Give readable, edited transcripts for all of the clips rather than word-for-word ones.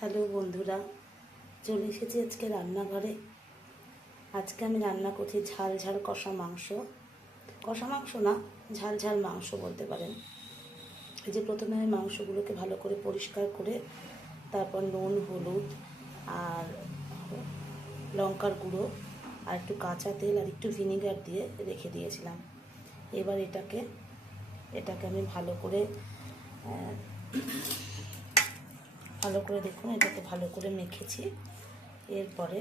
Hello বন্ধুরা, চলে এসেছি আজকে রান্নাঘরে। আজকে আমি রান্না করছি ঝাল ঝাল কষা মাংস। কষা মাংস না, ঝাল ঝাল মাংস বলতে পারেন। এই যে প্রথমে আমি মাংসগুলোকে ভালো করে পরিষ্কার করে তারপর নুন, হলুদ আর লঙ্কার গুঁড়ো আর একটু কাঁচা তেল আর একটু ভিনেগার দিয়ে রেখে দিয়েছিলাম। এবার এটাকে আমি ভালো করে দেখুন, এটাকে ভালো করে মেখেছি। এরপরে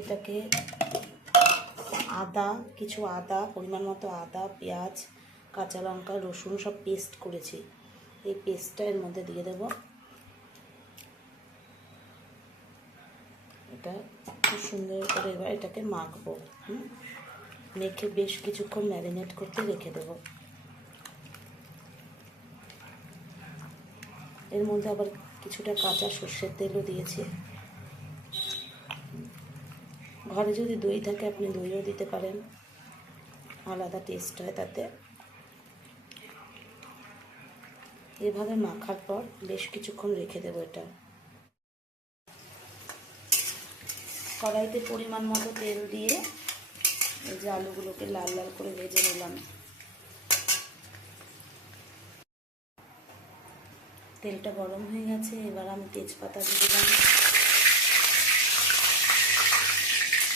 এটাকে কিছু আদা, পরিমাণ মতো আদা, পেঁয়াজ, কাঁচা লঙ্কা, রসুন সব পেস্ট করেছি। এই পেস্টটা এর মধ্যে দিয়ে দেব। এটা খুব সুন্দর করে এবার এটাকে মাখবো। মেখে বেশ কিছুক্ষণ ম্যারিনেট করতে রেখে দেব। এর মধ্যে আবার কিছুটা কাঁচা সর্ষের তেলও দিয়েছি। ঘরে যদি দই থাকে আপনি দইও দিতে পারেন, আলাদা টেস্ট হয় তাতে। এভাবে মাখার পর বেশ কিছুক্ষণ রেখে দেবো। এটা কড়াইতে পরিমাণ মতো তেল দিয়ে এই যে আলুগুলোকে লাল লাল করে ভেজে নিলাম। তেলটা গরম হয়ে গেছে, এবার আমি তেজপাতা দিয়ে দিলাম।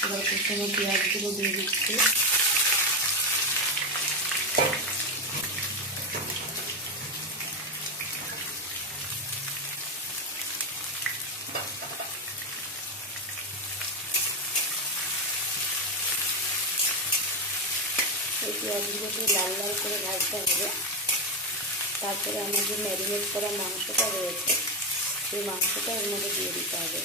এবার কুচনো পেঁয়াজগুলো দিয়ে দিচ্ছি। এই পেঁয়াজগুলোকে লাল লাল করে ভাজতে হবে। তারপরে আমার যে ম্যারিনেট করা মাংসটা রয়েছে সেই মাংসটা এর মধ্যে দিয়ে দিতে হবে।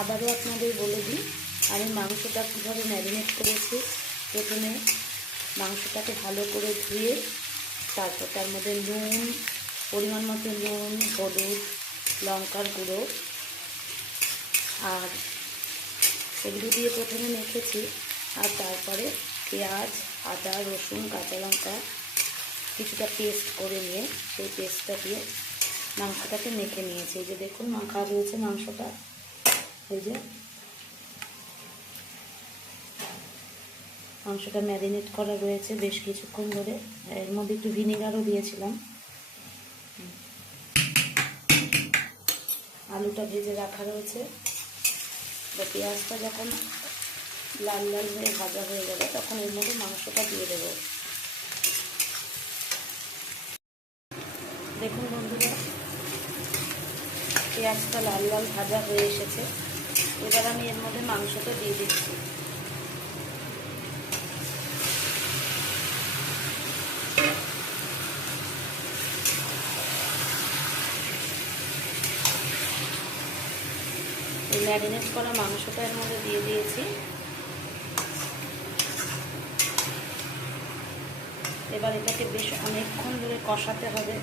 আবারও আপনাদের বলে দিই, আমি মাংসটা কীভাবে ম্যারিনেট করেছি। প্রথমে মাংসটাকে ভালো করে ধুয়ে তারপর তার মধ্যে নুন, পরিমাণ মতো নুন, হলুদ, লঙ্কার গুঁড়ো আর এগুলো দিয়ে প্রথমে মেখেছি। আর তারপরে পেঁয়াজ, আদা, রসুন, কাঁচা লঙ্কা কিছুটা পেস্ট করে নিয়ে সেই পেস্টটা দিয়ে মাংসটাকে মেখে নিয়েছি। এই যে দেখুন মাখা রয়েছে মাংসটা। এই যে মাংসটা ম্যারিনেট করা রয়েছে বেশ কিছুক্ষণ ধরে। এর মধ্যে একটু ভিনেগারও দিয়েছিলাম। আলুটা ভেজে রাখা রয়েছে। পেঁয়াজটা যখন লাল লাল হয়ে ভাজা হয়ে যাবে তখন এর মধ্যে মাংসটা দিয়ে দেব। দেখুন বন্ধুরা, পেঁয়াজটা লাল লাল ভাজা হয়ে এসেছে। এবার আমি এর মধ্যে মাংসটা দিয়ে দিচ্ছি। এই ম্যারিনেট করা মাংসটা এর মধ্যে দিয়ে দিয়েছি। এবার এটাকে বেশ অনেকক্ষণ ধরে কষাতে হবে।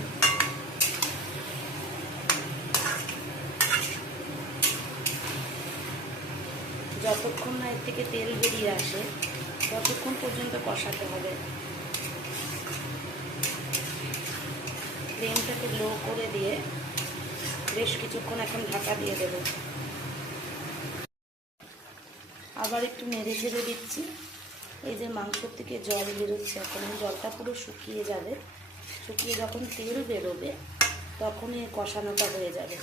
যতক্ষণ না এর থেকে তেল বেরিয়ে আসে ততক্ষণ পর্যন্ত কষাতে হবে। ফ্লেমটাকে লো করে দিয়ে বেশ কিছুক্ষণ এখন ঢাকা দিয়ে দেব। আবার একটু নেড়ে ঝেড়ে দিচ্ছি। এই যে মাংসর থেকে জল বেরোচ্ছে, এখন এই জলটা পুরো শুকিয়ে যাবে। শুকিয়ে যখন তেল বেরোবে তখনই কষানোটা হয়ে যাবে।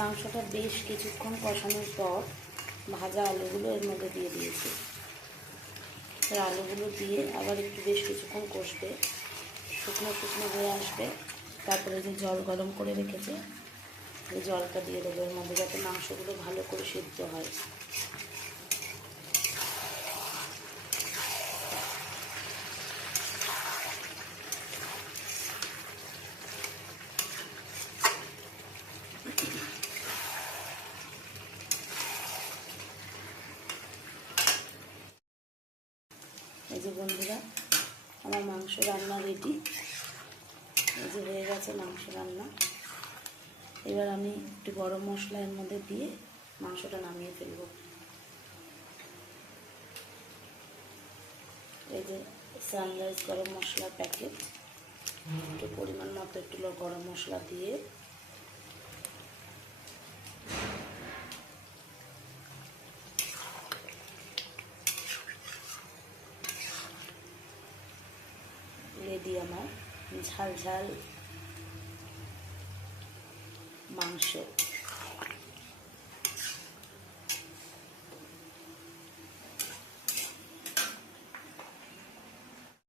মাংসটা বেশ কিছুক্ষণ কষানোর পর ভাজা আলুগুলো এর মধ্যে দিয়ে দিয়েছি। আলুগুলো দিয়ে আবার একটু বেশ কিছুক্ষণ কষবে, শুকনো শুকনো হয়ে আসবে। তারপরে যে জল গরম করে রেখেছে এই জলটা দিয়ে দেবো এর মধ্যে, যাতে মাংসগুলো ভালো করে সিদ্ধ হয়। বন্ধুরা, আমার মাংস রান্না রেডি। এই যে হয়ে গেছে মাংস রান্না। এবার আমি একটু গরম মশলা এর মধ্যে দিয়ে মাংসটা নামিয়ে ফেলবো। এই যে সানরাইজ গরম মশলার প্যাকেট, একটু পরিমাণ মতো একটু গরম মশলা দিয়ে রেডি আমার ঝাল ঝাল মাংস।